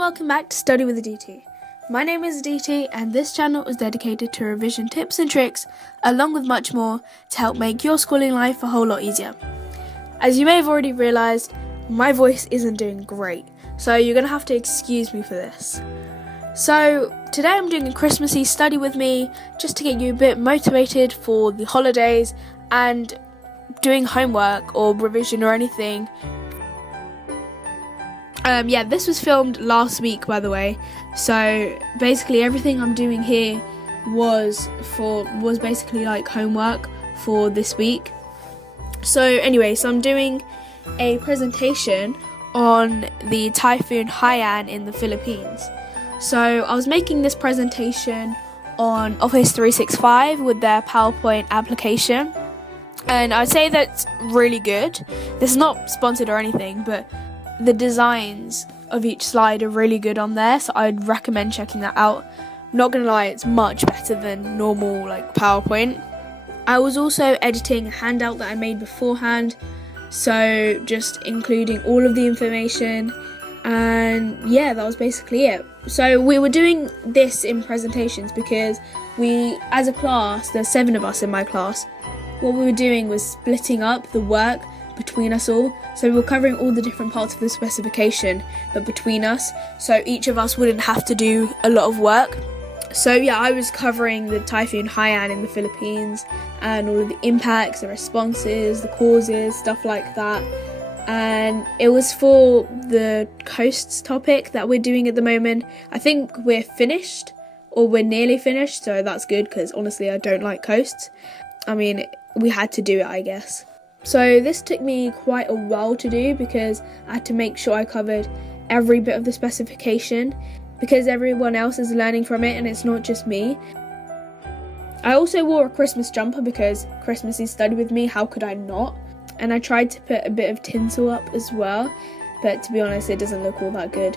welcome back to Study With Additti. My name is Additti and this channel is dedicated to revision tips and tricks along with much more to help make your schooling life a whole lot easier. As you may have already realised, my voice isn't doing great, so you're going to have to excuse me for this. So today I'm doing a Christmassy study with me just to get you a bit motivated for the holidays and doing homework or revision or anything. This was filmed last week, by the way, so basically everything I'm doing here was basically like homework for this week. So I'm doing a presentation on the Typhoon Haiyan in the Philippines. So I was making this presentation on Office 365 with their PowerPoint application, and I'd say that's really good. This is not sponsored or anything, but the designs of each slide are really good on there, so I'd recommend checking that out. I'm not gonna lie, it's much better than normal PowerPoint. I was also editing a handout that I made beforehand, so just including all of the information, and yeah, that was basically it. So we were doing this in presentations because as a class, there's 7 of us in my class. What we were doing was splitting up the work between us all, so we were covering all the different parts of the specification but between us, so each of us wouldn't have to do a lot of work. So I was covering the Typhoon Haiyan in the Philippines and all of the impacts, the responses, the causes, stuff like that, and it was for the coasts topic that we're doing at the moment. I think we're finished, or we're nearly finished, so that's good because honestly I don't like coasts. I mean, we had to do it, I guess. So this took me quite a while to do because I had to make sure I covered every bit of the specification because everyone else is learning from it and it's not just me. I also wore a Christmas jumper because Christmas is Study With Me, how could I not? And I tried to put a bit of tinsel up as well, but to be honest it doesn't look all that good.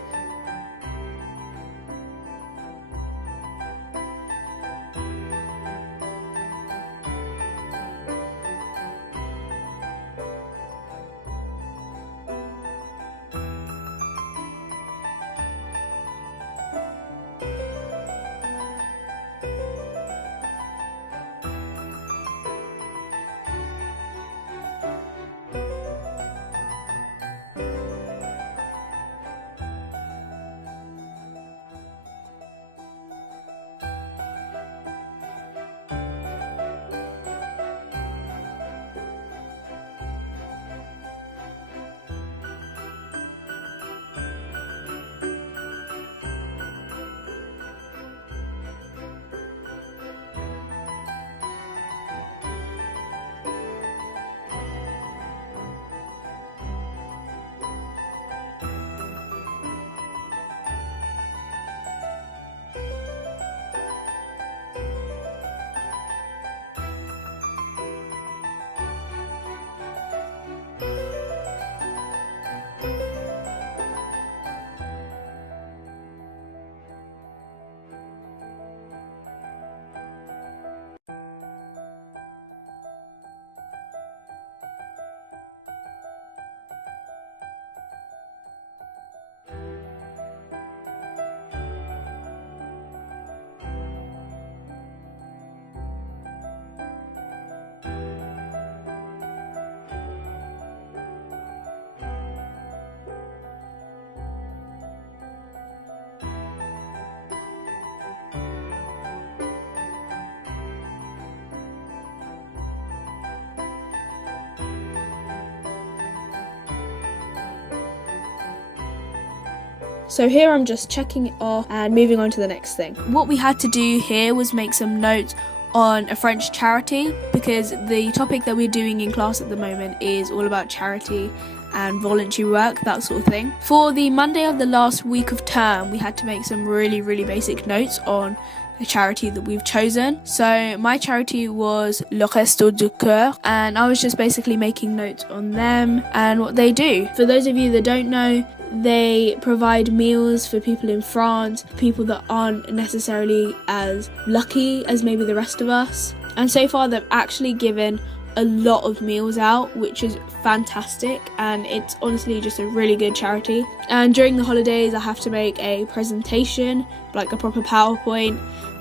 So here I'm just checking it off and moving on to the next thing. What we had to do here was make some notes on a French charity because the topic that we're doing in class at the moment is all about charity and voluntary work, that sort of thing. For the Monday of the last week of term, we had to make some really basic notes on a charity that we've chosen. So my charity was Le Resto du Cœur, and I was just basically making notes on them and what they do. For those of you that don't know, they provide meals for people in France, people that aren't necessarily as lucky as maybe the rest of us. And so far they've actually given a lot of meals out, which is fantastic, and it's honestly just a really good charity. And during the holidays I have to make a presentation, like a proper PowerPoint,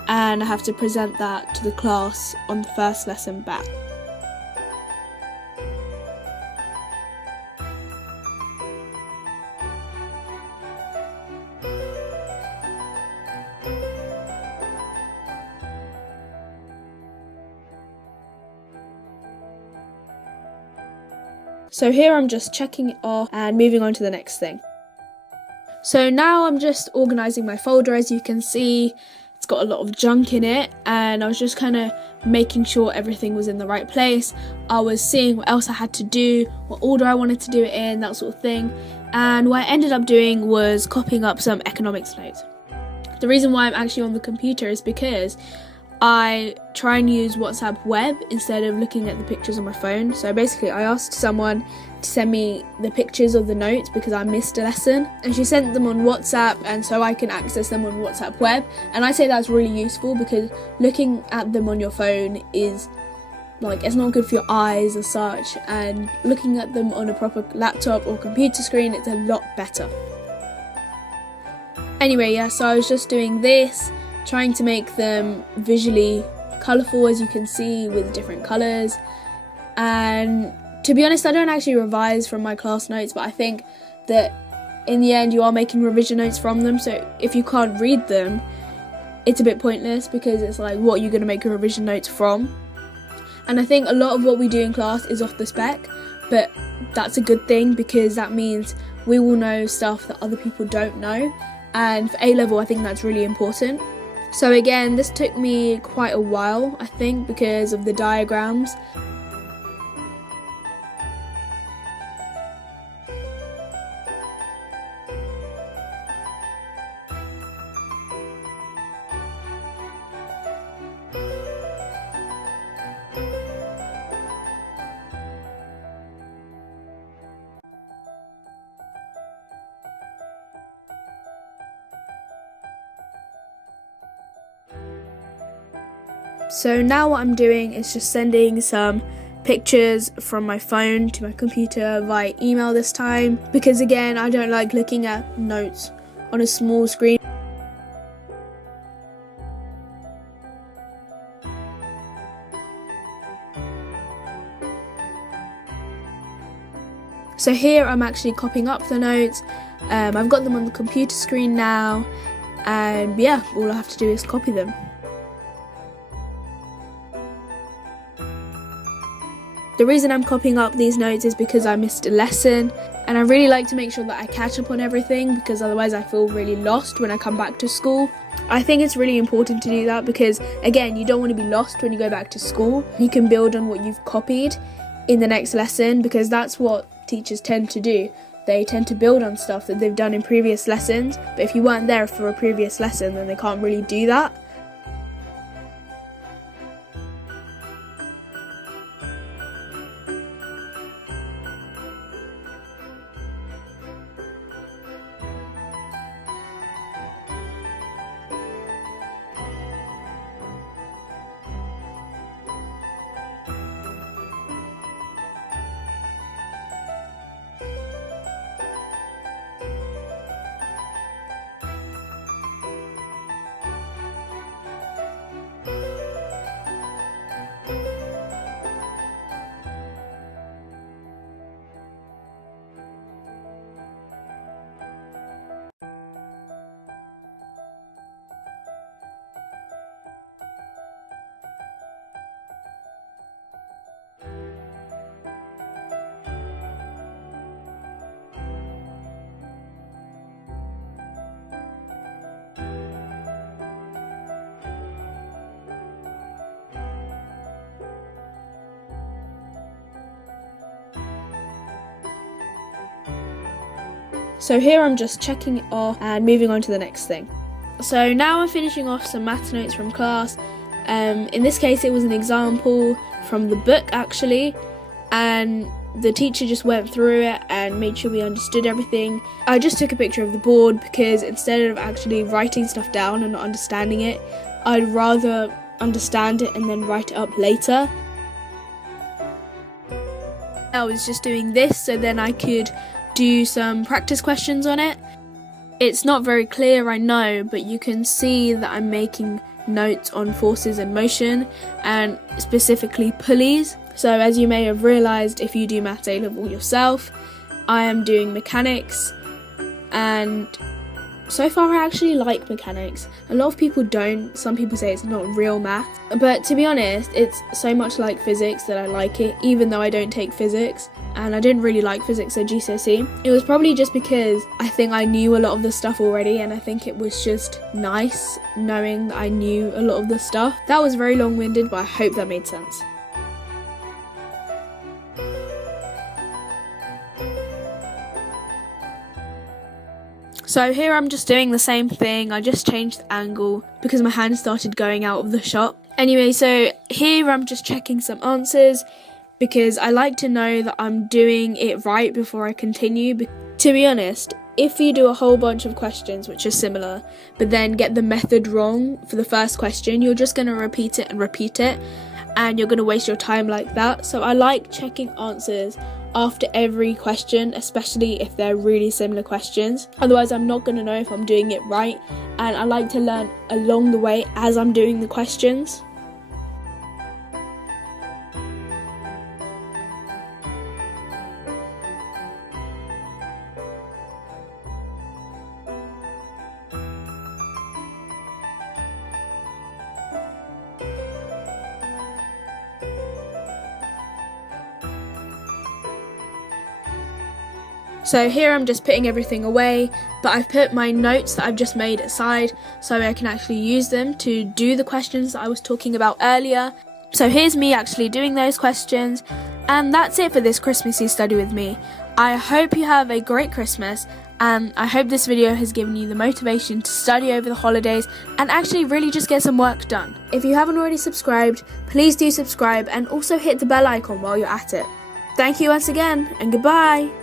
and I have to present that to the class on the first lesson back. So here I'm just checking it off and moving on to the next thing. So now I'm just organising my folder. As you can see, it's got a lot of junk in it, and I was just kind of making sure everything was in the right place. I was seeing what else I had to do, what order I wanted to do it in, that sort of thing. And what I ended up doing was copying up some economics notes. The reason why I'm actually on the computer is because I try and use WhatsApp web instead of looking at the pictures on my phone. So basically I asked someone to send me the pictures of the notes because I missed a lesson, and she sent them on WhatsApp, and so I can access them on WhatsApp web. And I say that's really useful because looking at them on your phone is like, it's not good for your eyes as such, and looking at them on a proper laptop or computer screen, it's a lot better. Anyway, yeah, so I was just doing this, trying to make them visually colourful, as you can see, with different colours. And to be honest, I don't actually revise from my class notes, but I think that in the end you are making revision notes from them, so if you can't read them, it's a bit pointless, because it's like, what are you going to make your revision notes from? And I think a lot of what we do in class is off the spec, but that's a good thing, because that means we will know stuff that other people don't know, and for A-level I think that's really important. So again, this took me quite a while, I think, because of the diagrams. So now what I'm doing is just sending some pictures from my phone to my computer via email this time, because again, I don't like looking at notes on a small screen. So here I'm actually copying up the notes. I've got them on the computer screen now, and yeah, all I have to do is copy them. The reason I'm copying up these notes is because I missed a lesson, and I really like to make sure that I catch up on everything, because otherwise I feel really lost when I come back to school. I think it's really important to do that because, again, you don't want to be lost when you go back to school. You can build on what you've copied in the next lesson, because that's what teachers tend to do. They tend to build on stuff that they've done in previous lessons, but if you weren't there for a previous lesson, then they can't really do that. So here I'm just checking it off and moving on to the next thing. So now I'm finishing off some maths notes from class. In this case it was an example from the book actually, and the teacher just went through it and made sure we understood everything. I just took a picture of the board because instead of actually writing stuff down and not understanding it, I'd rather understand it and then write it up later. I was just doing this so then I could do some practice questions on it. It's not very clear, I know, but you can see that I'm making notes on forces and motion, and specifically pulleys. So as you may have realised if you do Maths A-Level yourself, I am doing mechanics, and so far I actually like mechanics. A lot of people don't. Some people say it's not real math, but to be honest, it's so much like physics that I like it, even though I don't take physics, and I didn't really like physics at GCSE. It was probably just because I think I knew a lot of the stuff already, and I think it was just nice knowing that I knew a lot of the stuff. That was very long-winded, but I hope that made sense. So here I'm just doing the same thing. I just changed the angle because my hand started going out of the shot. Anyway, so here I'm just checking some answers because I like to know that I'm doing it right before I continue. To be honest, if you do a whole bunch of questions which are similar, but then get the method wrong for the first question, you're just going to repeat it, and you're going to waste your time like that. So I like checking answers after every question, especially if they're really similar questions. Otherwise, I'm not going to know if I'm doing it right, and I like to learn along the way as I'm doing the questions. So here I'm just putting everything away, but I've put my notes that I've just made aside so I can actually use them to do the questions that I was talking about earlier. So here's me actually doing those questions, and that's it for this Christmassy study with me. I hope you have a great Christmas, and I hope this video has given you the motivation to study over the holidays and actually really just get some work done. If you haven't already subscribed, please do subscribe and also hit the bell icon while you're at it. Thank you once again, and goodbye!